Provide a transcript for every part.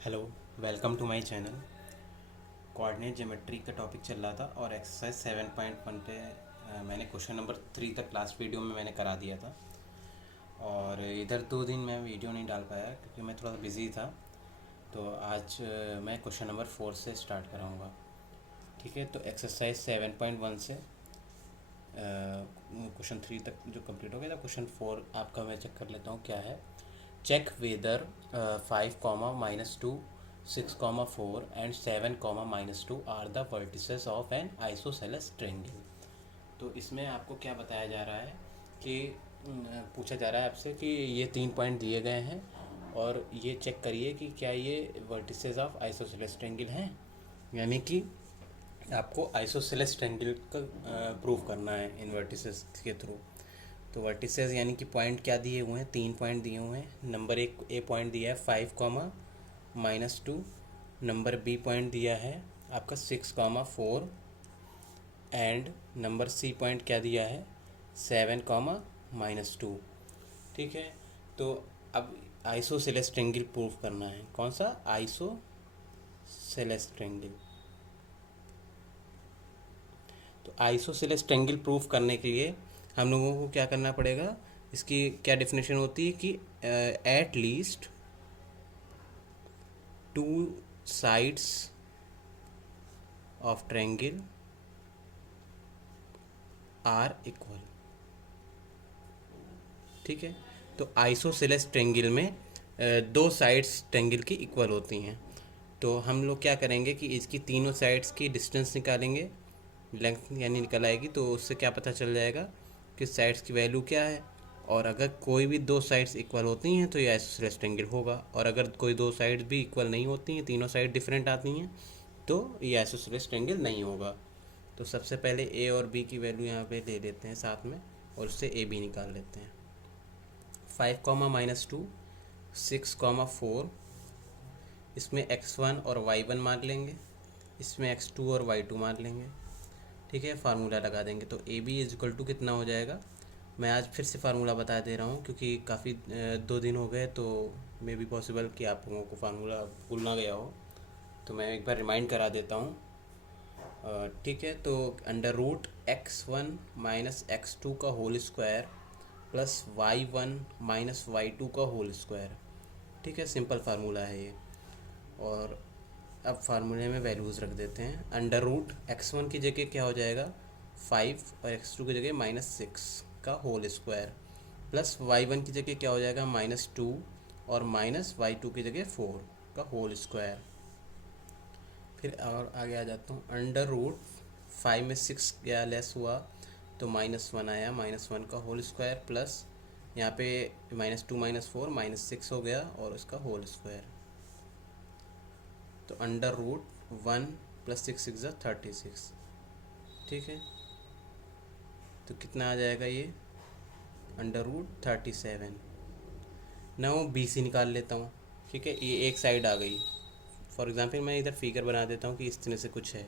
Hello, welcome to my channel. Coordinate geometry का topic चल रहा था और एक्सरसाइज 7.1 पे मैंने क्वेश्चन नंबर 3 तक लास्ट वीडियो में मैंने करा दिया था। और इधर 2 दिन मैं वीडियो नहीं डाल पाया क्योंकि मैं थोड़ा बिज़ी था। तो आज मैं क्वेश्चन नंबर 4 से स्टार्ट कराऊंगा। ठीक है, तो एक्सरसाइज 7.1 से क्वेश्चन 3 तक जो कंप्लीट हो गया था, क्वेश्चन 4 आपका मैं चेक कर लेता हूँ क्या है। Check whether 5, -2, 6, 4 and 7, -2 are the vertices of an isosceles triangle. तो इसमें आपको क्या बताया जा रहा है कि पूछा जा रहा है आपसे कि ये 3 पॉइंट दिए गए हैं और ये चेक करिए कि क्या ये वर्टिसेस ऑफ आइसोसेलेस ट्रायंगल हैं। यानी कि आपको आइसोसेलेस ट्रायंगल का प्रूफ करना है इन वर्टिसेस के थ्रू। तो वर्टिसेस यानी कि पॉइंट क्या दिए हुए हैं, 3 पॉइंट दिए हुए हैं। नंबर एक ए पॉइंट दिया है 5, -2। नंबर बी पॉइंट दिया है आपका 6, 4 एंड नंबर सी पॉइंट क्या दिया है 7, -2। ठीक है, तो अब आइसोसेलेस ट्रायंगल प्रूफ करना है। कौन सा? Isosceles triangle. तो आइसोसेलेस ट्रायंगल प्रूफ करने के लिए हम लोगों को क्या करना पड़ेगा, इसकी क्या डेफिनेशन होती है कि at least 2 sides of triangle are equal. ठीक है, तो आइसोसेलेस ट्रायंगल में 2 साइड्स ट्रायंगल की इक्वल होती हैं। तो हम लोग क्या करेंगे कि इसकी तीनों साइड्स की डिस्टेंस निकालेंगे, लेंथ यानी निकल आएगी। तो उससे क्या पता चल जाएगा कि साइड्स की वैल्यू क्या है। और अगर कोई भी 2 साइड्स इक्वल होती हैं तो ये आइसोसेलेस ट्रायंगल होगा, और अगर कोई 2 साइड्स भी इक्वल नहीं होती हैं, तीनों साइड डिफरेंट आती हैं, तो ये आइसोसेलेस ट्रायंगल नहीं होगा। तो सबसे पहले ए और बी की वैल्यू यहाँ पे ले लेते हैं साथ में, और उससे ए बी निकाल लेते हैं। 5, -2, 6, 4, इसमें x1 और y1 मान लेंगे, इसमें x2 और y2 मान लेंगे। ठीक है, फार्मूला लगा देंगे। तो A B is equal to कितना हो जाएगा। मैं आज फिर से फार्मूला बता दे रहा हूँ क्योंकि काफ़ी 2 दिन हो गए, तो मे बी पॉसिबल कि आप लोगों को फार्मूला भूल ना गया हो। तो मैं एक बार रिमाइंड करा देता हूँ। ठीक है, तो √x1 - x2 का whole square plus y1 - y2 का होल स्क्वायर। ठीक है, सिंपल फार्मूला है ये। और अब फार्मूले में वैल्यूज़ रख देते हैं। √x1 की जगह क्या हो जाएगा 5, और x2 की जगह -6 का होल स्क्वायर, प्लस y1 की जगह क्या हो जाएगा -2, और -y2 की जगह 4 का होल स्क्वायर। फिर और आगे आ जाता हूँ। √5 में 6 गया लेस हुआ तो -1 आया, -1 का होल स्क्वायर, प्लस यहाँ पे -2 -4 -6 हो गया और उसका होल स्क्वायर। तो √1 + 6 = 36। ठीक है, तो कितना आ जाएगा ये √37। नाउ बी सी निकाल लेता हूँ। ठीक है, ये एक साइड आ गई। फॉर एग्जांपल मैं इधर फिगर बना देता हूँ कि इस तरह से कुछ है।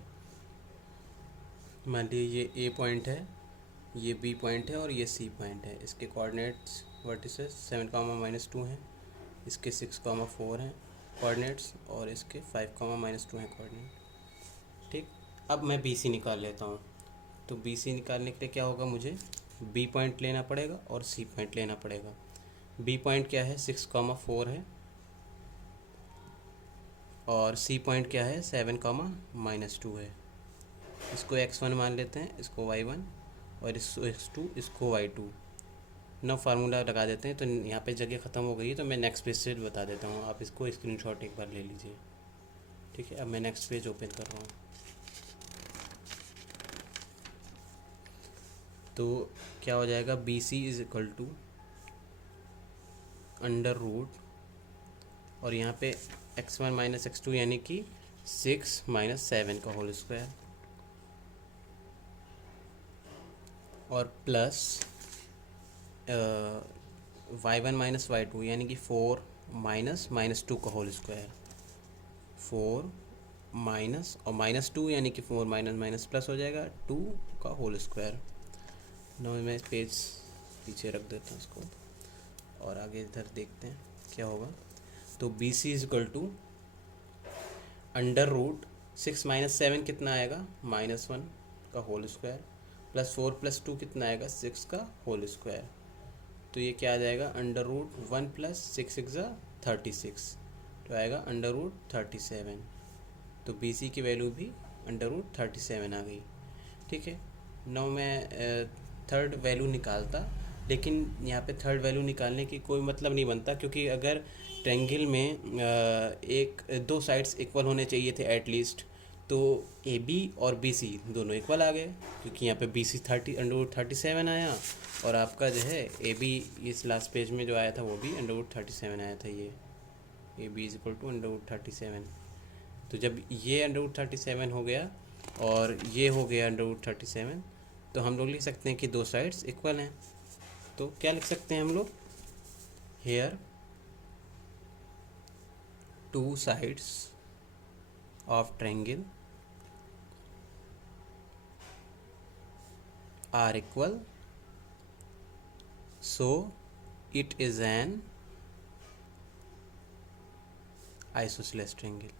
मान लीजिए ये ए पॉइंट है, ये बी पॉइंट है और ये सी पॉइंट है। इसके कोऑर्डिनेट्स वर्टिसेस 7, -2 हैं, इसके 6, 4 हैं कोऑर्डिनेट्स, और इसके 5, -2 हैं कोऑर्डिनेट। ठीक, अब मैं बी सी निकाल लेता हूँ। तो बी सी निकालने के लिए क्या होगा, मुझे बी पॉइंट लेना पड़ेगा और सी पॉइंट लेना पड़ेगा। बी पॉइंट क्या है 6, 4 है, और सी पॉइंट क्या है 7, -2 है। इसको x1 मान लेते हैं, इसको y1, और इसको x2, इसको y2। नौ फार्मूला लगा देते हैं। तो यहाँ पे जगह ख़त्म हो गई है, तो मैं नेक्स्ट पेज से बता देता हूँ, आप इसको स्क्रीनशॉट एक बार ले लीजिए। ठीक है, अब मैं नेक्स्ट पेज ओपन कर रहा हूँ। तो क्या हो जाएगा, B C is equal to √ और यहाँ पे x1 - x2 यानी कि 6 - 7 का होल स्क्वायर, और प्लस y1 - y2 यानी कि 4 -2 का होल स्क्वायर। 4 माइनस और -2 यानी कि 4 माइनस प्लस हो जाएगा 2 का होल स्क्वायर। नो मैं पेज पीछे रख देता हूँ इसको, और आगे इधर देखते हैं क्या होगा। तो B C is equal to under root 6 - 7 कितना आएगा, -1 का होल स्क्वायर, +4 + 2 कितना आएगा, 6 का होल स्क्वायर। तो ये क्या आ जाएगा, अंडर रूट 1 + 6 6 36, तो आएगा अंडर रूट 37। तो बी सी की वैल्यू भी अंडर रूट 37 आ गई। ठीक है, नाउ मैं थर्ड वैल्यू निकालता, लेकिन यहाँ पे थर्ड वैल्यू निकालने की कोई मतलब नहीं बनता, क्योंकि अगर ट्रायंगल में एक दो साइड्स इक्वल होने चाहिए थे एटलीस्ट, तो ए बी और बी सी दोनों इक्वल आ गए, क्योंकि यहाँ पे बी सी 37 आया, और आपका जो है ए बी इस लास्ट पेज में जो आया था वो भी √37 आया था। ये A B is equal to √37। तो जब ये √37 हो गया और ये हो गया √37, तो हम लोग लिख सकते हैं कि दो साइड्स इक्वल हैं। तो क्या लिख सकते हैं हम लोग, here two sides of triangle are equal, so it is an isosceles triangle।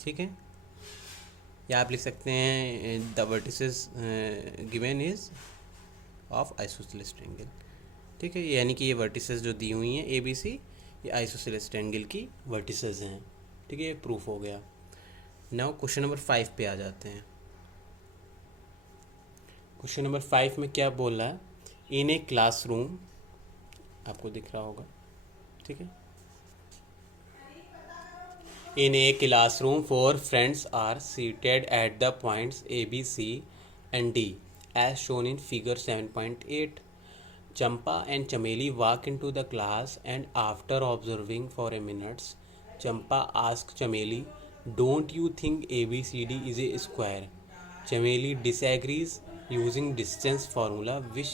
ठीक है, या आप लिख सकते हैं the vertices given is of isosceles triangle. ठीक है, यानी कि ये वर्टिसेस जो दी हुई हैं ए बी सी, ये आइसोसेलेस ट्रायंगल की वर्टिसेस हैं। ठीक है, ये प्रूफ हो गया। नाउ क्वेश्चन नंबर 5 पे आ जाते हैं। क्वेश्चन नंबर 5 में क्या बोल रहा है, इन ए क्लासरूम, आपको दिख रहा होगा। ठीक है, in a classroom 4 friends are seated at the points A B C and D as shown in figure 7.8। Champa and Chameli walk into the class, and after observing for a minute, Champa asks Chameli, "Don't you think ABCD is a square?" Chameli disagrees using distance formula, which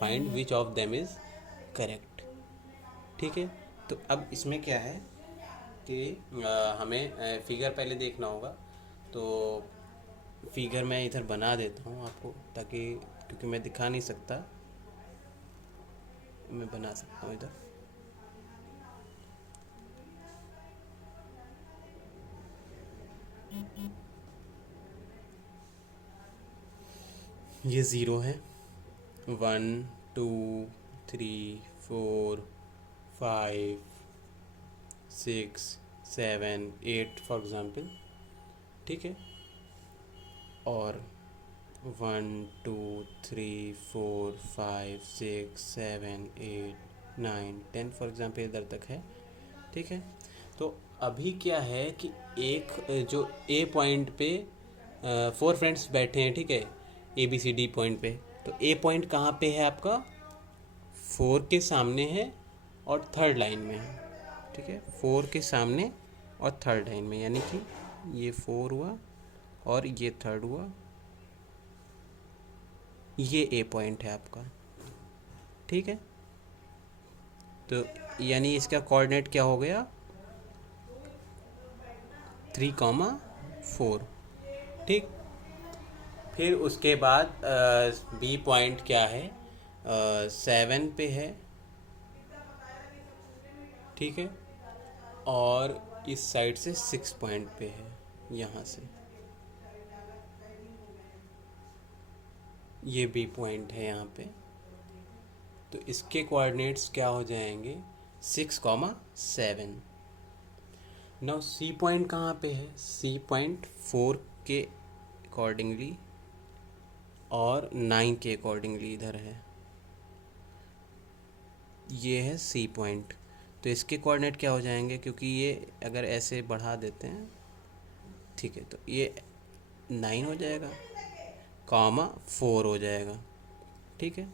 find which of them is correct। ठीक है, तो अब इसमें क्या है कि हमें figure पहले देखना होगा। तो फिगर मैं इधर बना देता हूँ आपको, ताकि क्योंकि मैं दिखा नहीं सकता, मैं बना सकता हूँ इधर। ये 0 है, 1 2 3 4 5 6 7 8 फॉर एग्ज़ाम्पल। ठीक है, और 1 2 3 4 5 6 7 8 9 10 फॉर एग्ज़ाम्पल इधर तक है। ठीक है, तो अभी क्या है कि एक जो ए पॉइंट पे 4 फ्रेंड्स बैठे हैं। ठीक है, A B C D point पे, तो ए पॉइंट कहाँ पे है आपका, 4 के सामने है और थर्ड लाइन में है। ठीक है, 4 के सामने और थर्ड लाइन में, यानी कि ये 4 हुआ और ये थर्ड हुआ, ये ए पॉइंट है आपका। ठीक है, तो यानी इसका कोऑर्डिनेट क्या हो गया, 3,4। ठीक, फिर उसके बाद बी पॉइंट क्या है, 7 पे है। ठीक है, और इस साइड से 6 पॉइंट पे है, यहाँ से ये बी पॉइंट है यहाँ पे। तो इसके कोऑर्डिनेट्स क्या हो जाएंगे, 6,7। नाउ सी पॉइंट कहाँ पे है, सी पॉइंट 4 के अकॉर्डिंगली और 9 के अकॉर्डिंगली इधर है, ये है सी पॉइंट। तो इसके कोऑर्डिनेट क्या हो जाएंगे, क्योंकि ये अगर ऐसे बढ़ा देते हैं, ठीक है, तो ये 9 हो जाएगा, 4 हो जाएगा। ठीक है,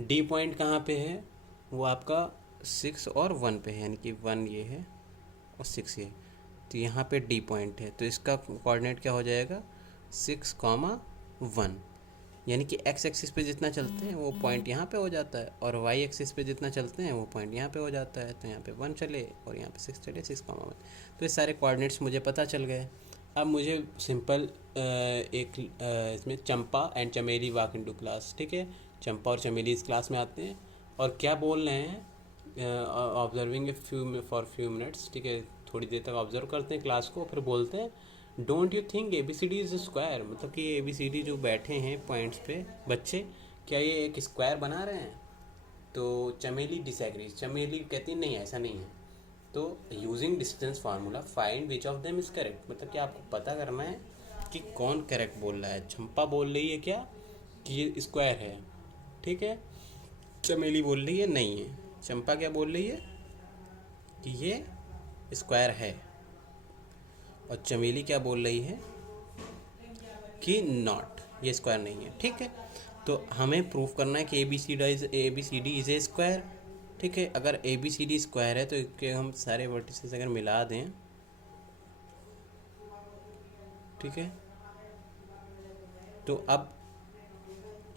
डी पॉइंट कहाँ पे है, वो आपका 6 और 1 पे है, यानी कि 1 ये है और 6 ये, तो यहाँ पे डी पॉइंट है। तो इसका कोऑर्डिनेट क्या हो जाएगा, 6,1, यानी कि एक्स एक्सिस पे जितना चलते हैं वो पॉइंट यहाँ पे हो जाता है, और वाई एक्सिस पे जितना चलते हैं वो पॉइंट यहाँ पे हो जाता है। तो यहाँ पे 1 चले और यहाँ पे 6 चले, 6,1। तो ये सारे कोऑर्डिनेट्स मुझे पता चल गए। अब मुझे सिंपल एक इसमें चंपा एंड चमेली वॉक इनटू क्लास। ठीक है, चंपा और चमेली इस क्लास में आते हैं और क्या बोल रहे हैं, ऑब्जर्विंग फॉर फ्यू मिनट्स, ठीक है, थोड़ी देर तक ऑब्जर्व करते हैं क्लास को, फिर बोलते हैं don't you think A B C D is square, मतलब कि ए बी सी डी जो बैठे हैं पॉइंट्स पे बच्चे, क्या ये एक स्क्वायर बना रहे हैं? तो चमेली डिसएग्रीज, चमेली कहती है नहीं ऐसा नहीं है। तो using distance formula find which of them is correct, मतलब कि आपको पता करना है कि कौन करेक्ट बोल रहा है। चंपा बोल रही है क्या कि ये स्क्वायर है, ठीक है, चमेली बोल रही है नहीं है। चंपा क्या बोल रही है कि ये स्क्वायर है, और चमेली क्या बोल रही है कि नॉट, ये स्क्वायर नहीं है, ठीक है। तो हमें प्रूफ करना है कि A B C D is a square, ठीक है। अगर A B C D square है तो इसके हम सारे वर्टिसेस अगर मिला दें, ठीक है, तो अब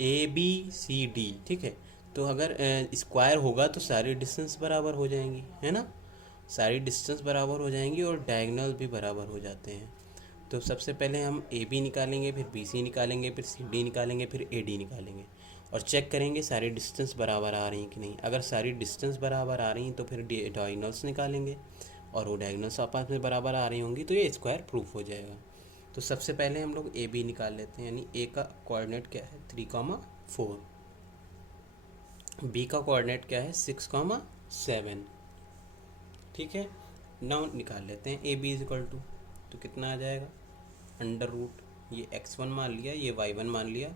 ए बी सी डी, ठीक है, तो अगर स्क्वायर होगा तो सारी डिस्टेंस बराबर हो जाएंगी, है ना, सारी डिस्टेंस बराबर हो जाएंगी और डायगोनल भी बराबर हो जाते हैं। तो सबसे पहले हम ए बी निकालेंगे, फिर बी सी निकालेंगे, फिर सी डी निकालेंगे, फिर ए डी निकालेंगे, और चेक करेंगे सारी डिस्टेंस बराबर आ रही हैं कि नहीं। अगर सारी डिस्टेंस बराबर आ रही हैं तो फिर डायगोनल्स निकालेंगे, और वो डायगोनल्स आपस में बराबर आ रही होंगी तो ये स्क्वायर प्रूफ हो जाएगा। तो सबसे पहले हम लोग ए बी निकाल लेते हैं, यानी ए का कोऑर्डिनेट क्या है 3,4, बी का कोऑर्डिनेट क्या है 6,7, ठीक है। नाउ निकाल लेते हैं A B is equal to, तो कितना आ जाएगा अंडर रूट, ये x1 मान लिया, ये y1 मान लिया,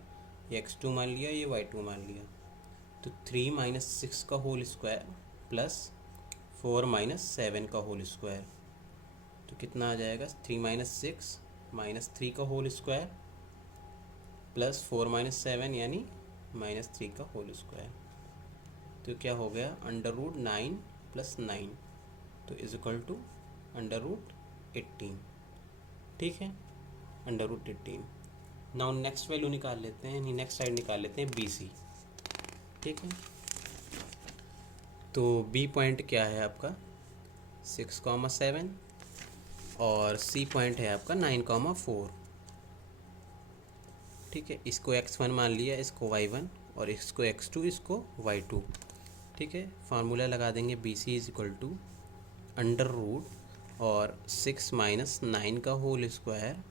ये x2 मान लिया, ये y2 मान लिया, तो 3 माइनस 6 का होल स्क्वायर प्लस 4 माइनस 7 का होल स्क्वायर, तो कितना आ जाएगा 3 माइनस 6 माइनस 3 का होल स्क्वायर प्लस 4 माइनस 7 यानी माइनस 3 का होल स्क्वायर, तो क्या हो गया अंडर रूट 9 प्लस 9, तो is equal to under root 18, ठीक है, under root 18। Now next value निकाल लेते हैं, नेक्स्ट साइड निकाल लेते हैं बी सी, ठीक है। तो बी पॉइंट क्या है आपका 6,7 और सी पॉइंट है आपका 9,4, ठीक है। इसको x1 मान लिया, इसको y1, और इसको x2, इसको y2, ठीक है। फार्मूला लगा देंगे B C is equal to under root और 6 माइनस 9 का होल स्क्वायर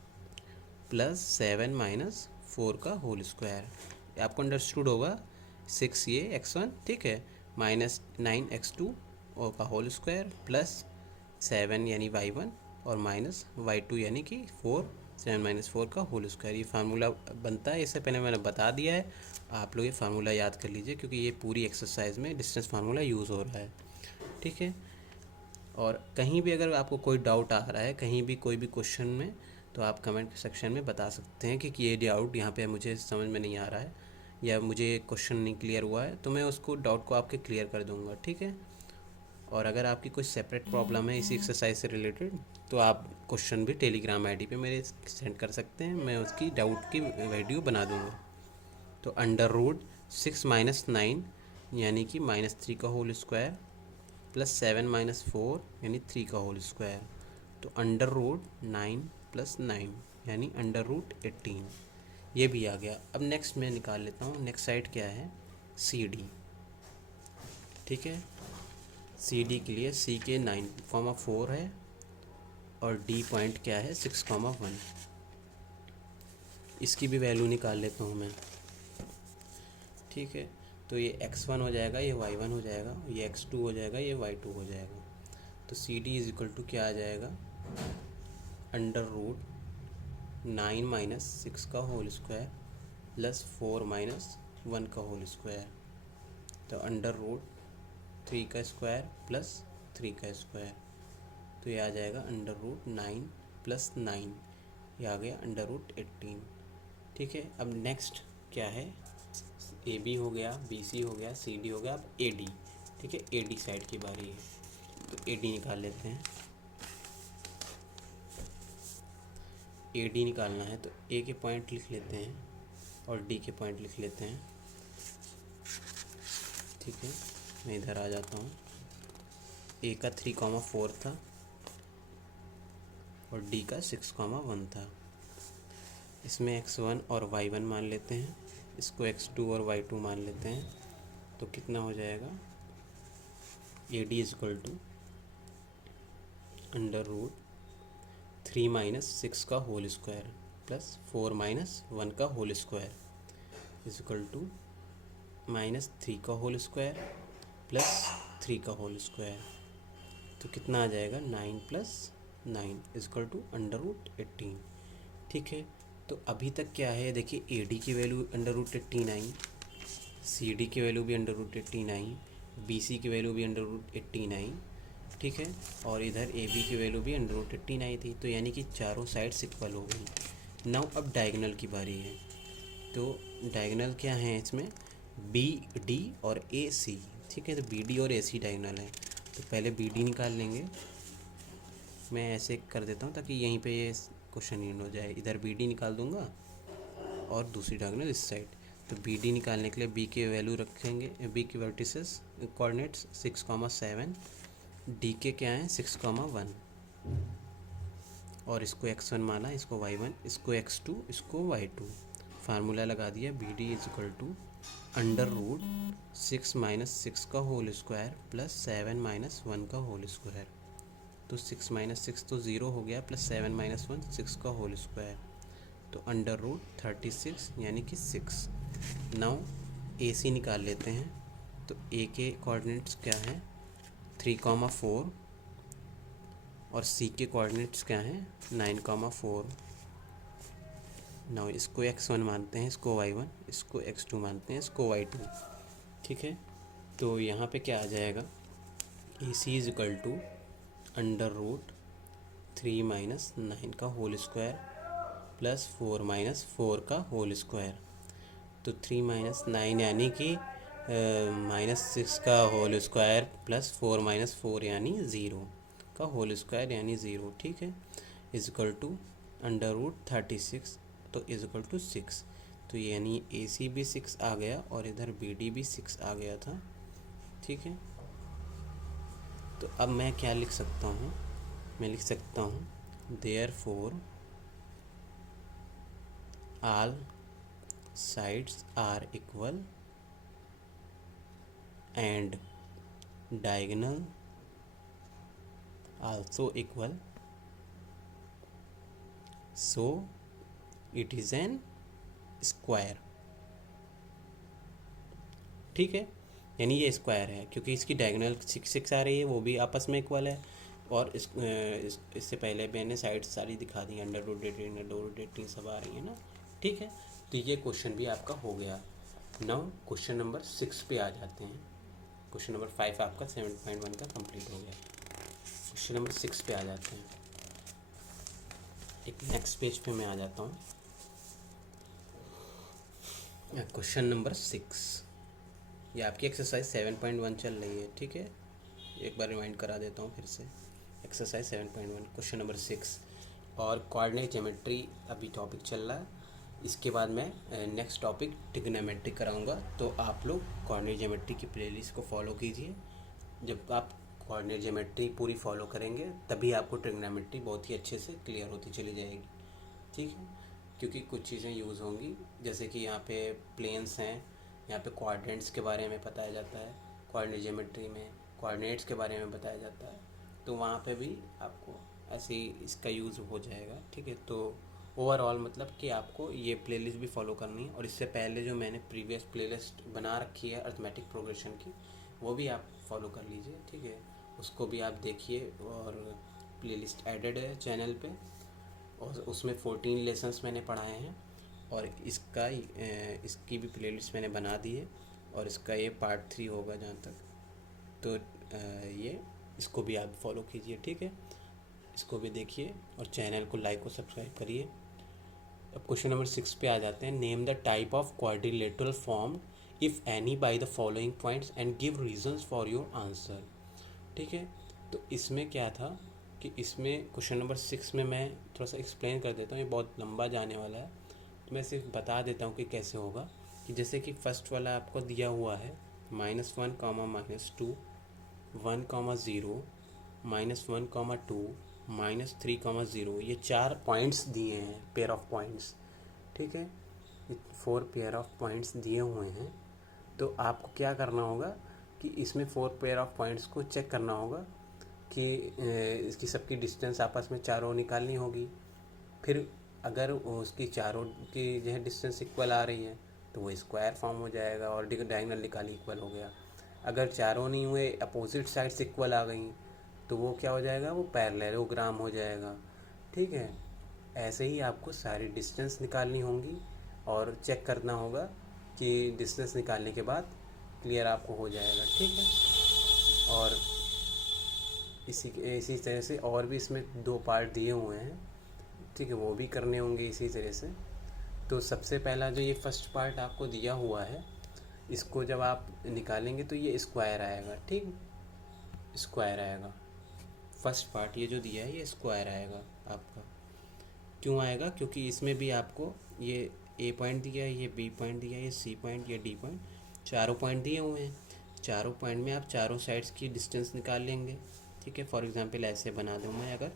प्लस 7 माइनस 4 का होल स्क्वायर, आपको अंडरस्टूड होगा। 6 ये x1, ठीक है, माइनस 9 x2 और का होल स्क्वायर प्लस 7 यानी y1 और माइनस y2 यानी कि 4, 7 माइनस 4 का होल स्क्वायर, ये फार्मूला बनता है। इससे पहले मैंने बता दिया है, आप लोग ये फार्मूला याद कर लीजिए क्योंकि ये पूरी एक्सरसाइज में डिस्टेंस फार्मूला यूज़ हो रहा है, ठीक है। और कहीं भी अगर आपको कोई डाउट आ रहा है कहीं भी कोई भी क्वेश्चन में, तो आप कमेंट सेक्शन में बता सकते हैं कि ये डाउट यहाँ पे मुझे समझ में नहीं आ रहा है या मुझे क्वेश्चन नहीं क्लियर हुआ है, तो मैं उसको डाउट को आपके क्लियर कर दूँगा, ठीक है। और अगर आपकी कोई सेपरेट प्रॉब्लम है इसी एक्सरसाइज से रिलेटेड, तो आप क्वेश्चन भी टेलीग्राम आईडी पे मेरे सेंड कर सकते हैं, मैं उसकी डाउट की वीडियो बना दूँगा। तो अंडर रूट 6 माइनस 9 यानी कि माइनस 3 का होल स्क्वायर प्लस 7 माइनस 4 यानी 3 का होल स्क्वायर, तो अंडर रूट 9 प्लस 9 यानी अंडर रूट 18, ये भी आ गया। अब नेक्स्ट मैं निकाल लेता हूँ, नेक्स्ट साइड क्या है सी डी, ठीक है। सी डी के लिए सी के 9,4 है और डी पॉइंट क्या है 6,1, इसकी भी वैल्यू निकाल लेता हूँ मैं, ठीक है। तो ये x1 हो जाएगा, ये y1 हो जाएगा, ये x2 हो जाएगा, ये y2 हो जाएगा। तो C D is equal to क्या आ जाएगा अंडर रूट 9 माइनस 6 का होल स्क्वायर प्लस 4 माइनस 1 का होल स्क्वायर, तो अंडर रूट 3 का स्क्वायर प्लस 3 का स्क्वायर, तो ये आ जाएगा अंडर रूट 9 प्लस 9, ये आ गया अंडर रूट 18, ठीक है। अब नेक्स्ट क्या है ए बी हो गया, बी सी हो गया, सी डी हो गया, अब ए डी, ठीक है, ए डी साइड की बारी है, तो ए डी निकाल लेते हैं। ए डी निकालना है तो ए के पॉइंट लिख लेते हैं और डी के पॉइंट लिख लेते हैं, ठीक है। मैं इधर आ जाता हूँ, ए का 3,4 था और डी का 6,1 था, इसमें x1 और y1 मान लेते हैं, इसको x2 और y2 मान लेते हैं, तो कितना हो जाएगा A D is equal to under root 3 minus 6 का होल स्क्वायर प्लस 4 माइनस 1 का whole square is equal to -3 का होल स्क्वायर प्लस 3 का होल स्क्वायर। तो कितना आ जाएगा 9 plus 9 is equal to under root 18। ठीक है, तो अभी तक क्या है, देखिए ए डी की value under root 89, C D की वैल्यू भी अंडर रूट 89, बी सी की वैल्यू भी अंडर रूट 89। ठीक है, और इधर ए बी की वैल्यू भी अंडर रूट 89 थी, तो यानी कि चारों साइड्स इक्वल हो गई। नाउ अब डायगोनल की बारी है। तो डायगोनल क्या है इसमें, बी डी और ए सी। ठीक है, तो बी डी और ए सी डायगोनल है, तो पहले बी डी निकाल लेंगे। मैं ऐसे कर देता हूँ ताकि यहीं पे ये क्वेश्चन एंड हो जाए। इधर बी डी निकाल दूंगा और दूसरी डायगोनल इस साइड। तो बी डी निकालने के लिए बी के वैल्यू रखेंगे, बी के वर्टिसेस कोऑर्डिनेट्स 6,7, डी के क्या हैं 6,1, और इसको x1 माना, इसको y1, इसको x2, इसको y2। फार्मूला लगा दिया, B D is equal to under root 6 minus 6 का होल स्क्वायर प्लस 7 माइनस 1 का होल स्क्वायर। तो 6 माइनस 6 तो 0 हो गया, प्लस 7 माइनस 1 6 का होल स्क्वायर, तो अंडर रूट 36 यानी कि 6। नाउ ए सी निकाल लेते हैं। तो ए के कोऑर्डिनेट्स क्या हैं 3,4, और सी के कोऑर्डिनेट्स क्या हैं 9,4। नाउ इसको x1 मानते हैं, इसको y1, इसको x2 मानते हैं, इसको y2। ठीक है, तो यहाँ पे क्या आ जाएगा, A C is equal to under root 3 minus 9 का होल स्क्वायर प्लस 4 माइनस 4 का होल स्क्वायर। तो 3 माइनस 9 यानी कि -6 का होल स्क्वायर प्लस 4 माइनस 4 यानी 0 का होल स्क्वायर यानी 0। ठीक है, is equal to under root 36, तो इज इक्वल टू 6। तो यानी ए सी भी 6 आ गया और इधर बी डी भी 6 आ गया था। ठीक है, तो अब मैं क्या लिख सकता हूँ, मैं लिख सकता हूँ therefore all sides are equal and diagonal also equal, so it is an square। ठीक है, यानी ये स्क्वायर है क्योंकि इसकी डायगोनल 6 आ रही है, वो भी आपस में इक्वल है। और इससे पहले मैंने साइड सारी दिखा दी, अंडर रूट 18, अंडर रूट 18 सब आ रही है ना। ठीक है, तो ये क्वेश्चन भी आपका हो गया। नाउ क्वेश्चन नंबर 6 पे आ जाते हैं। क्वेश्चन नंबर 5 आपका 7.1 का कंप्लीट हो गया। क्वेश्चन नंबर 6 पे आ जाते हैं। एक नेक्स्ट पेज पे मैं आ जाता हूँ। क्वेश्चन नंबर 6, ये आपकी एक्सरसाइज 7.1 चल रही है। ठीक है, एक बार रिमाइंड करा देता हूँ फिर से। एक्सरसाइज 7.1 क्वेश्चन नंबर 6, और कोऑर्डिनेट ज्योमेट्री अभी टॉपिक चल रहा है। इसके बाद मैं नेक्स्ट टॉपिक ट्रिग्नोमेट्री कराऊंगा। तो आप लोग कोऑर्डिनेट ज्योमेट्री की प्लेलिस्ट को फॉलो कीजिए। जब आप कोऑर्डिनेट ज्योमेट्री पूरी फॉलो करेंगे तभी आपको ट्रिग्नोमेट्री बहुत ही अच्छे से क्लियर होती चली जाएगी। ठीक है, क्योंकि कुछ चीज़ें यूज़ होंगी, जैसे कि यहाँ पे प्लेन्स हैं, यहाँ पे कोऑर्डिनेट्स के बारे में बताया जाता है। कोऑर्डिनेट ज्योमेट्री में कोऑर्डिनेट्स के बारे में बताया जाता है, तो वहाँ पे भी आपको ऐसे ही इसका यूज़ हो जाएगा। ठीक है, तो ओवरऑल मतलब कि आपको ये प्लेलिस्ट भी फॉलो करनी है। और इससे पहले जो मैंने प्रीवियस प्लेलिस्ट बना रखी है अर्थमेटिक प्रोग्रेशन की, वो भी आप फॉलो कर लीजिए। ठीक है, उसको भी आप देखिए, और प्लेलिस्ट एडेड है चैनल पे, और उसमें 14 लेसन्स मैंने पढ़ाए हैं, और इसकी भी प्लेलिस्ट मैंने बना दी है, और इसका ये पार्ट 3 होगा जहाँ तक। तो ये इसको भी आप फॉलो कीजिए। ठीक है, इसको भी देखिए और चैनल को लाइक और सब्सक्राइब करिए। अब क्वेश्चन नंबर 6 पे आ जाते हैं। Name the type of quadrilateral form if any by the following points and give reasons for your answer. ठीक है, तो इसमें क्या था कि इसमें क्वेश्चन नंबर 6 में मैं थोड़ा सा एक्सप्लेन कर देता हूँ, ये बहुत लंबा जाने वाला है, तो मैं सिर्फ बता देता हूँ कि कैसे होगा। कि जैसे कि फर्स्ट वाला आपको दिया हुआ है -1, -2, 1, 0, -1, 2, -3, 0, ये 4 पॉइंट्स दिए हैं, पेयर ऑफ पॉइंट्स। ठीक है, 4 पेयर ऑफ पॉइंट्स दिए हुए हैं। तो आपको क्या करना होगा कि इसमें 4 पेयर ऑफ पॉइंट्स को चेक करना होगा कि इसकी सबकी डिस्टेंस आपस में चारों निकालनी होगी। फिर अगर उसकी चारों की जो है डिस्टेंस इक्वल आ रही है तो वो स्क्वायर फॉर्म हो जाएगा और डायगोनल निकाली इक्वल हो गया। अगर चारों नहीं हुए, अपोजिट साइड्स इक्वल आ गई, तो वो क्या हो जाएगा, वो पैरेललोग्राम हो जाएगा। ठीक है, ऐसे ही आपको सारी डिस्टेंस निकालनी होंगी और चेक करना होगा कि डिस्टेंस निकालने के बाद क्लियर आपको हो जाएगा। ठीक है, और इसी तरह से और भी इसमें 2 पार्ट दिए हुए हैं। ठीक है, वो भी करने होंगे इसी तरह से। तो सबसे पहला जो ये फर्स्ट पार्ट आपको दिया हुआ है, इसको जब आप निकालेंगे तो ये स्क्वायर आएगा। ठीक, स्क्वायर आएगा। फर्स्ट पार्ट ये जो दिया है ये स्क्वायर आएगा आपका। क्यों आएगा? क्योंकि इसमें भी आपको ये ए पॉइंट दिया है, ये बी पॉइंट दिया है, ये सी पॉइंट, ये डी पॉइंट, चारों पॉइंट दिए हुए हैं। चारों पॉइंट में आप चारों साइड्स की डिस्टेंस निकाल लेंगे। ठीक है, फॉर एग्जांपल ऐसे बना दूँ मैं अगर,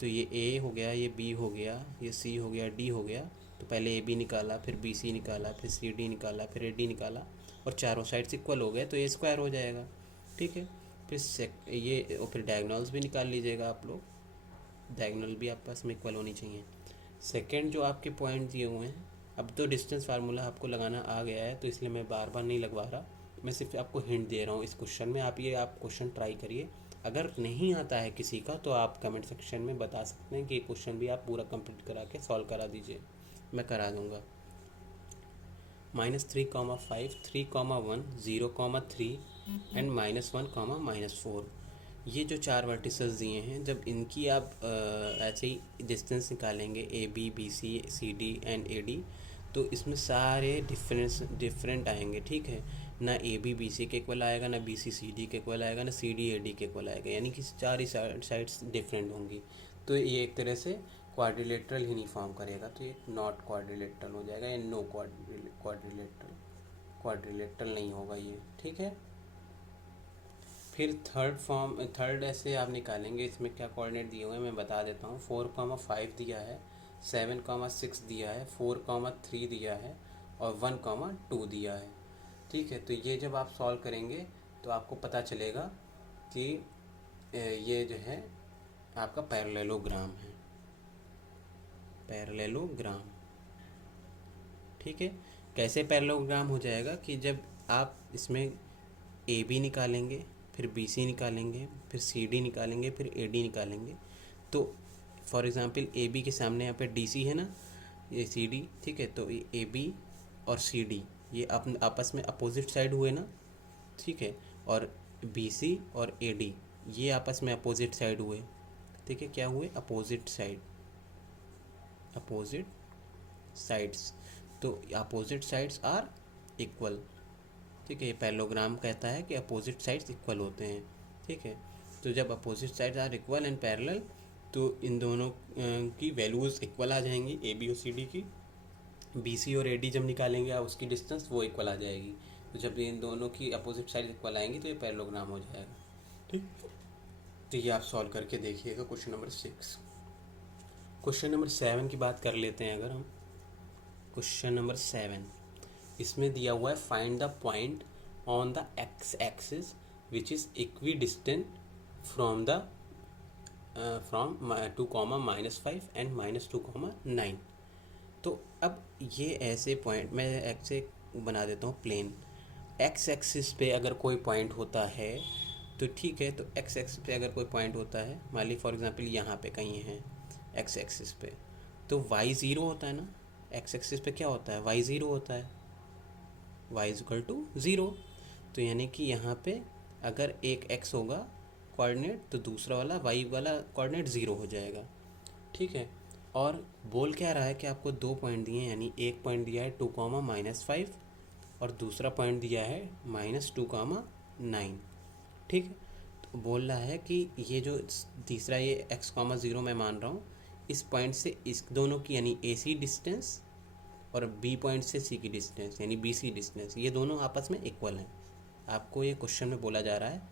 तो ये ए हो गया, ये बी हो गया, ये सी हो गया, डी हो गया। तो पहले ए बी निकाला, फिर बी सी निकाला, फिर सी डी निकाला, फिर ए डी निकाला, और चारों साइड्स इक्वल हो गए तो ए स्क्वायर हो जाएगा। ठीक है, फिर ये और फिर डायगोनल्स भी निकाल लीजिएगा आप लोग, डायगोनल भी आपस में इक्वल होनी चाहिए। सेकंड जो आपके पॉइंट दिए हुए हैं, अब तो डिस्टेंस फार्मूला आपको लगाना आ गया है तो इसलिए मैं बार बार नहीं लगवा रहा, मैं सिर्फ आपको हिंट दे रहा हूँ इस क्वेश्चन में। आप क्वेश्चन ट्राई करिए। अगर नहीं आता है किसी का तो आप कमेंट सेक्शन में बता सकते हैं कि ये क्वेश्चन भी आप पूरा कंप्लीट करा के सॉल्व करा दीजिए, मैं करा दूँगा। -3,5, 3,1, 0,3 एंड -1, -4, ये जो 4 वर्टिसेस दिए हैं, जब इनकी आप ऐसे ही डिस्टेंस निकालेंगे A B, B C, C D and A D, तो इसमें सारे डिफरेंट आएंगे। ठीक है, ना ए बी बी सी के इक्वल आएगा, ना बी सी सी डी के इक्वल आएगा, ना सी डी ए डी के इक्वल आएगा, यानी कि 4 ही साइड्स डिफरेंट होंगी। तो ये एक तरह से क्वाड्रिलेटरल ही नहीं फॉर्म करेगा, तो ये नॉट क्वाड्रिलेटरल हो जाएगा, या नो क्वाड्रिलेटरल नहीं होगा ये। ठीक है, फिर थर्ड ऐसे आप निकालेंगे। इसमें क्या कोऑर्डिनेट दिए हुए हैं मैं बता देता हूँ। 4,5 दिया है, 7,6 दिया है, 4,3 दिया है और 1,2 दिया है। ठीक है, तो ये जब आप सॉल्व करेंगे तो आपको पता चलेगा कि ये जो है आपका पैरेललोग्राम है, पैरेललोग्राम। ठीक है, कैसे पैरेललोग्राम हो जाएगा कि जब आप इसमें ए बी निकालेंगे, फिर बी सी निकालेंगे, फिर सी डी निकालेंगे, फिर ए डी निकालेंगे, तो फॉर एग्ज़ाम्पल ए बी के सामने यहाँ पे डी सी है ना, ये सी डी। ठीक है, तो ये ए बी और सी डी ये आपस में अपोजिट साइड हुए ना। ठीक है, और बी सी और ए डी ये आपस में अपोजिट साइड हुए। ठीक है, क्या हुए? Opposite side, opposite sides. तो अपोजिट साइड्स आर इक्वल। ठीक है, ये पैरेललोग्राम कहता है कि अपोजिट साइड्स इक्वल होते हैं। ठीक है, तो जब opposite sides are equal and parallel, तो इन दोनों की वैल्यूज़ इक्वल आ जाएंगी, ए बी और सी डी की। बी सी और ए डी जब निकालेंगे आप उसकी डिस्टेंस, वो इक्वल आ जाएगी। तो जब इन दोनों की अपोजिट साइड इक्वल आएंगी तो ये पैरेललोग्राम हो जाएगा। ठीक, तो ये आप सॉल्व करके देखिएगा क्वेश्चन नंबर 6। क्वेश्चन नंबर 7 की बात कर लेते हैं अगर हम। क्वेश्चन नंबर 7, इसमें दिया हुआ है find the point on the x axis which is equidistant from 2,-5 and -2,9। तो अब ये ऐसे पॉइंट मैं एक्स से बना देता हूँ प्लेन। एक्स एक्सिस पे अगर कोई पॉइंट होता है तो ठीक है, तो एक्स एक्सिस पे अगर कोई पॉइंट होता है, मान ली फॉर एग्जांपल यहाँ पे कहीं है एक्स एक्सिस पे, तो वाई ज़ीरो होता है ना। एक्स एक्सिस पे क्या होता है? वाई ज़ीरो होता है, y = 0। तो यानी कि यहाँ पे अगर एक x होगा कोऑर्डिनेट तो दूसरा वाला y वाला कोऑर्डिनेट 0 हो जाएगा। ठीक है, और बोल क्या रहा है कि आपको 2 पॉइंट दिए हैं, यानी एक पॉइंट दिया है 2,-5 और दूसरा पॉइंट दिया है -2,9। ठीक है, तो बोल रहा है कि ये जो तीसरा ये x,0 मैं मान रहा हूँ, इस पॉइंट से इस दोनों की यानी AC डिस्टेंस और बी पॉइंट से सी की डिस्टेंस यानी बी सी डिस्टेंस, ये दोनों आपस में इक्वल हैं। आपको ये क्वेश्चन में बोला जा रहा है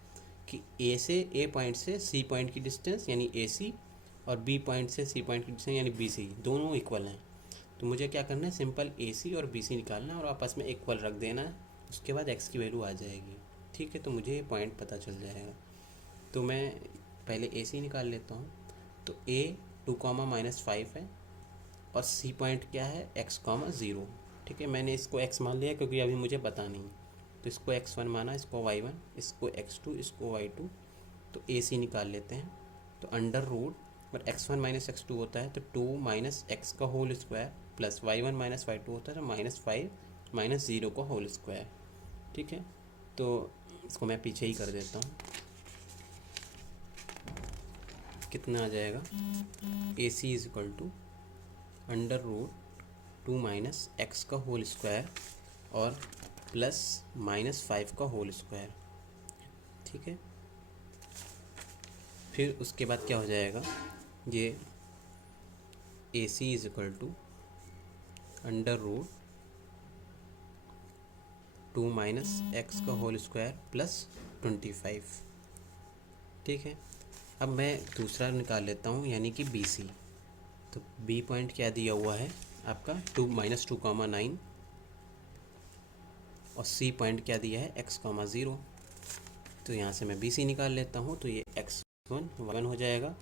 कि ए पॉइंट से सी पॉइंट की डिस्टेंस यानी ए सी और बी पॉइंट से सी पॉइंट की डिस्टेंस यानी बी सी, दोनों इक्वल हैं। तो मुझे क्या करना है, सिंपल ए सी और बी सी निकालना है और आपस में इक्वल रख देना है, उसके बाद एक्स की वैल्यू आ जाएगी। ठीक। ठीक है, तो मुझे ये पॉइंट पता चल जाएगा। तो मैं पहले ए सी निकाल लेता हूँ। तो ए 2, -5 है और सी पॉइंट क्या है, x, 0। ठीक है, मैंने इसको x मान लिया क्योंकि अभी मुझे पता नहीं। तो इसको x1 माना, इसको y1, इसको x2, इसको y2। तो ए सी निकाल लेते हैं। तो अंडर रूट और x1 - x2 होता है तो 2 - x का whole square plus y1 - y2 होता है तो -5 - 0 का होल स्क्वायर। ठीक है, तो इसको मैं पीछे ही कर देता हूँ। कितना आ जाएगा, A C is equal to under root 2 - x का होल स्क्वायर और प्लस -5 का होल स्क्वायर। ठीक है, फिर उसके बाद क्या हो जाएगा, ये A C is equal to under root 2 - x का होल स्क्वायर प्लस 25। ठीक है, अब मैं दूसरा निकाल लेता हूँ, यानी कि बी सी। तो बी पॉइंट क्या दिया हुआ है आपका, 2 - 2, 9 और सी पॉइंट क्या दिया है, x, 0। तो यहाँ से मैं बी सी निकाल लेता हूँ। तो ये x1 y1 हो जाएगा,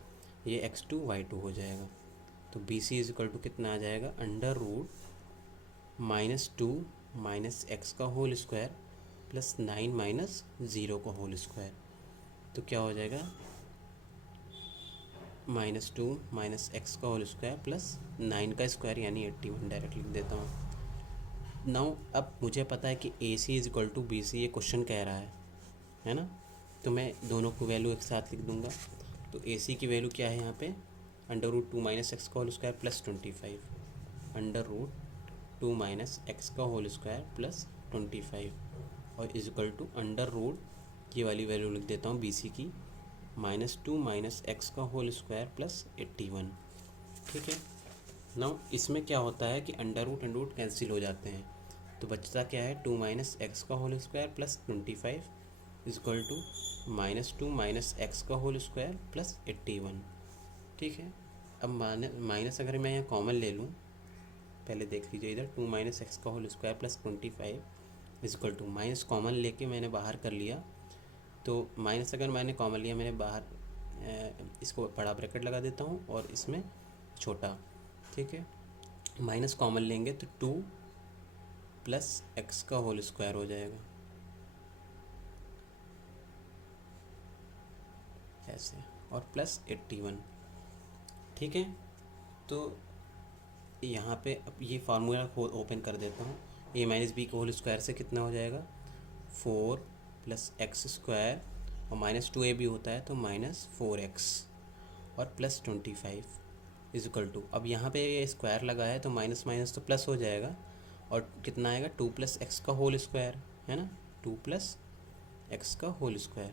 ये x2 y2 हो जाएगा। तो B C is equal to कितना आ जाएगा, अंडर रूट -2 - x का होल स्क्वायर प्लस 9 - 0 का होल स्क्वायर। तो क्या हो जाएगा, -2 - x का होल स्क्वायर प्लस 9 का स्क्वायर यानी 81। डायरेक्ट लिख देता हूँ। नाउ अब मुझे पता है कि A C is equal to B C, ये क्वेश्चन कह रहा है ना। तो मैं दोनों को वैल्यू एक साथ लिख दूंगा। तो ए सी की वैल्यू क्या है यहाँ पे, अंडर रूट 2 - x का whole square plus 25, under root 2 - x का होल स्क्वायर प्लस 25 और is equal to under root, ये वाली वैल्यू लिख देता हूँ बी सी की, -2 - x का होल स्क्वायर प्लस 81। ठीक है, नाउ इसमें क्या होता है कि अंडर रूट कैंसिल हो जाते हैं। तो बचता क्या है, 2 - x का whole square plus 25 is equal to -2 - x का होल स्क्वायर प्लस 81। ठीक है, अब माइनस अगर मैं यहाँ कॉमन ले लूँ, पहले देख लीजिए इधर, 2 - x का whole square plus 25 is equal to, minus common लेके मैंने बाहर कर लिया। तो माइनस अगर मैंने कॉमन लिया, मैंने बाहर इसको बड़ा ब्रैकेट लगा देता हूँ और इसमें छोटा। ठीक है, माइनस कॉमन लेंगे तो 2 + x का होल स्क्वायर हो जाएगा ऐसे, और प्लस 81। ठीक है, तो यहाँ पे अब ये फार्मूला ओपन कर देता हूँ। a - b का होल स्क्वायर से कितना हो जाएगा, 4 + x² और -2ab होता है तो -4x और प्लस 25 इज इक्वल टू, अब यहाँ पे ये स्क्वायर लगा है तो माइनस माइनस तो प्लस हो जाएगा और कितना आएगा, 2 + x का होल स्क्वायर है ना, 2 + x का whole square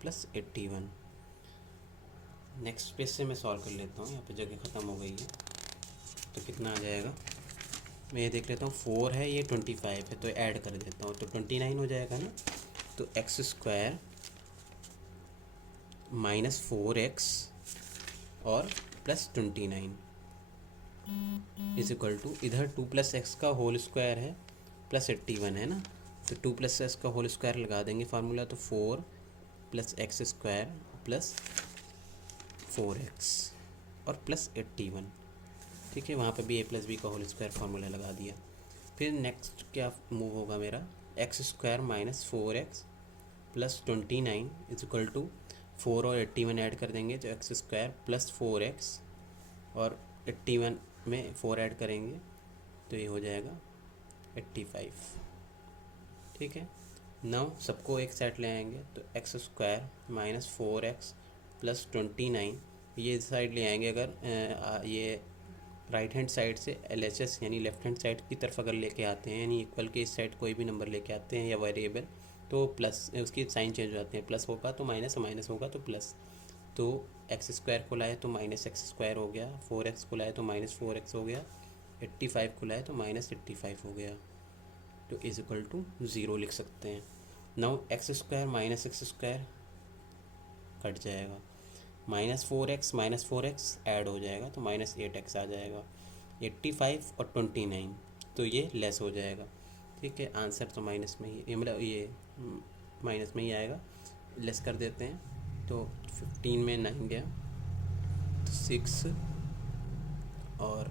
plus 81। Next page से मैं सॉल्व कर लेता हूँ, यहाँ पे जगह ख़त्म हो गई है। तो कितना आ जाएगा, मैं ये देख लेता हूँ, 4 है, ये 25 है तो ऐड कर देता हूँ तो 29 हो जाएगा ना। तो x² -4x और प्लस 29 इज इक्वल टू, इधर 2 + x का होल स्क्वायर है प्लस 81 है ना। तो 2 + x का होल स्क्वायर लगा देंगे फार्मूला, तो 4 + x² प्लस 4x और प्लस 81। ठीक है, वहाँ पे भी a + b का होल स्क्वायर फार्मूला लगा दिया। फिर नेक्स्ट क्या मूव होगा मेरा, x² -4x plus 29 is equal to 4 और 81 ऐड कर देंगे तो x² प्लस 4x और 81 में 4 ऐड करेंगे तो ये हो जाएगा 85। ठीक है, नाउ सबको एक साइड ले आएंगे तो x² -4x प्लस 29, ये साइड ले आएंगे अगर ये राइट हैंड साइड से LHS यानी लेफ्ट हैंड साइड की तरफ अगर लेके आते हैं, यानी इक्वल के इस साइड कोई भी नंबर लेके आते हैं या वेरिएबल, तो प्लस उसकी साइन चेंज हो जाते हैं, प्लस होगा तो माइनस, माइनस होगा तो प्लस। तो x² को लाए तो -x² हो गया, 4x को लाए तो -4x हो गया, 85 को लाए तो -85 हो गया। तो इज इक्वल टू 0 लिख सकते हैं। नाउ x² -x² कट जाएगा, -4x ऐड हो जाएगा तो -8x आ जाएगा, 85 और 29 तो ये लेस हो जाएगा। ठीक है, आंसर तो माइनस में ही, मतलब ये माइनस में ही आएगा, लेस कर देते हैं। तो 15 में 9 गया तो 6, और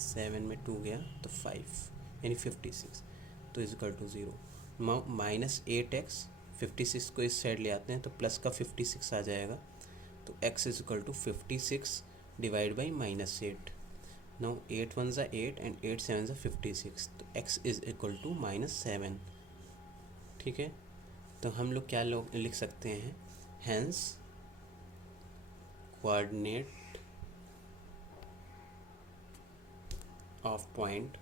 7 में 2 गया तो 5, यानी 56, तो is equal to 0। Minus 8x, 56 को इस साइड ले आते हैं तो प्लस का 56 आ जाएगा, तो x is equal to 56 divide by -8। Now 8 1 ज़ा 8 एंड 8 7 ज़ा 56, तो x इज इक्वल टू -7। ठीक है, तो हम लोग क्या लिख सकते हैं, hence coordinate of point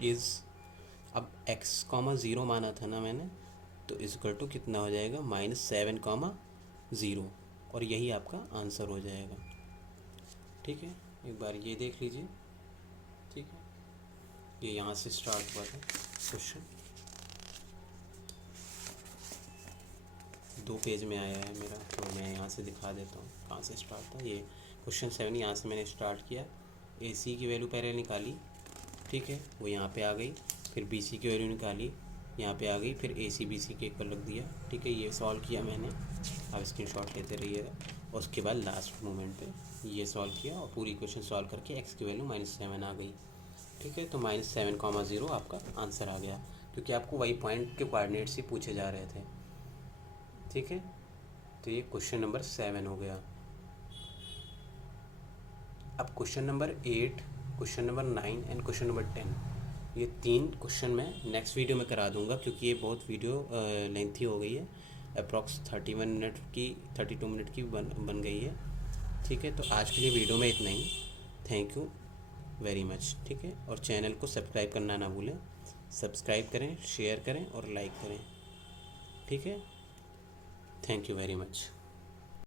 is, अब x, 0 माना था ना मैंने, तो इज इक्वल टू कितना हो जाएगा, -7, 0, और यही आपका आंसर हो जाएगा। ठीक है, एक बार ये देख लीजिए। ठीक है, ये यहाँ से स्टार्ट हुआ था क्वेश्चन, 2 पेज में आया है मेरा, तो मैं यहाँ से दिखा देता हूँ कहाँ से स्टार्ट था। ये क्वेश्चन 7 यहाँ से मैंने स्टार्ट किया, AC की वैल्यू पहले निकाली, ठीक है, वो यहाँ पे आ गई, फिर BC की वैल्यू निकाली, यहाँ पे आ गई, फिर AC BC के इक्वल रख दिया। ठीक है, ये सॉल्व किया मैंने, आप स्क्रीनशॉट लेते रहिएगा, और उसके बाद लास्ट मोमेंट पे ये सॉल्व किया और पूरी इक्वेशन सॉल्व करके x की वैल्यू -7 आ गई। ठीक है, तो -7, 0 आपका आंसर आ गया, क्योंकि आपको वही पॉइंट के कोऑर्डिनेट्स ही पूछे जा रहे थे। ठीक है, तो ये क्वेश्चन नंबर 7 हो गया। अब question number 8, question number 9 and question number 10, ये 3 क्वेश्चन मैं नेक्स्ट वीडियो में करा दूंगा, क्योंकि ये बहुत वीडियो लेंथी हो गई है, अप्रॉक्स 32 मिनट की बन गई है। ठीक है, तो आज के लिए वीडियो में इतना ही। Thank you very much. ठीक है, और चैनल को सब्सक्राइब करना ना भूलें, सब्सक्राइब करें, शेयर करें और लाइक करें। ठीक है, थैंक यू वेरी मच।